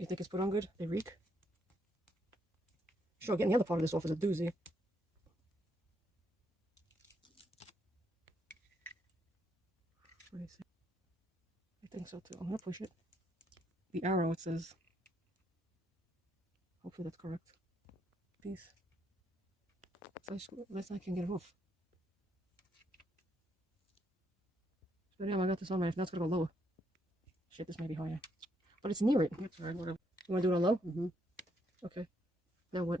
You think it's put on good? They reek? Sure, getting the other part of this off is a doozy. Let me see. I think so too. I'm gonna push it. The arrow, it says. Hopefully that's correct. Peace. So let's I can get it off. But yeah, I got this on right. If not, it's gonna go lower. Shit, this may be higher. But it's near it. That's right, whatever. You wanna do it on low? Mm-hmm. Okay. Now what?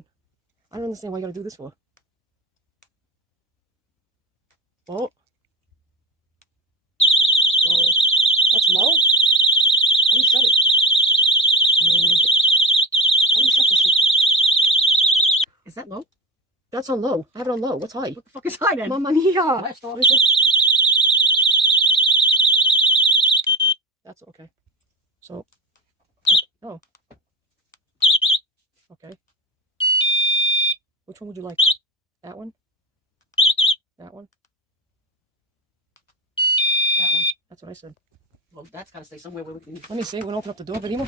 I don't understand why you gotta do this for. Oh. Whoa. That's low? How do you shut it? How do you shut this shit? Is that low? That's on low. I have it on low. What's high? What the fuck is high then? Mamma mia! Blast off. What is it? That's okay. So, oh. Okay. Which one would you like? That one? That one? That one. That's what I said. Well, that's gotta stay somewhere where we can. Let me see. We're gonna open up the door, Vedimo.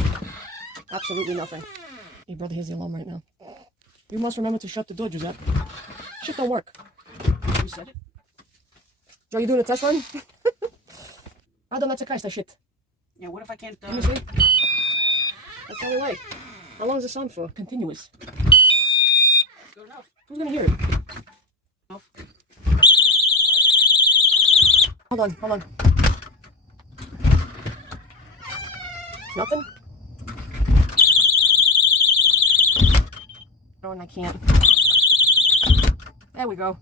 Absolutely nothing. Hey, brother, here's the alarm right now. You must remember to shut the door, Giuseppe. Shit don't work. You said it. Joe, you doing a test run? I don't know that shit. Yeah, what if I can't, Let me see. That's the only way. How long is this on for? Continuous. Good enough. Who's gonna hear it? Enough. Hold on, hold on. Nothing? No, and I can't. There we go.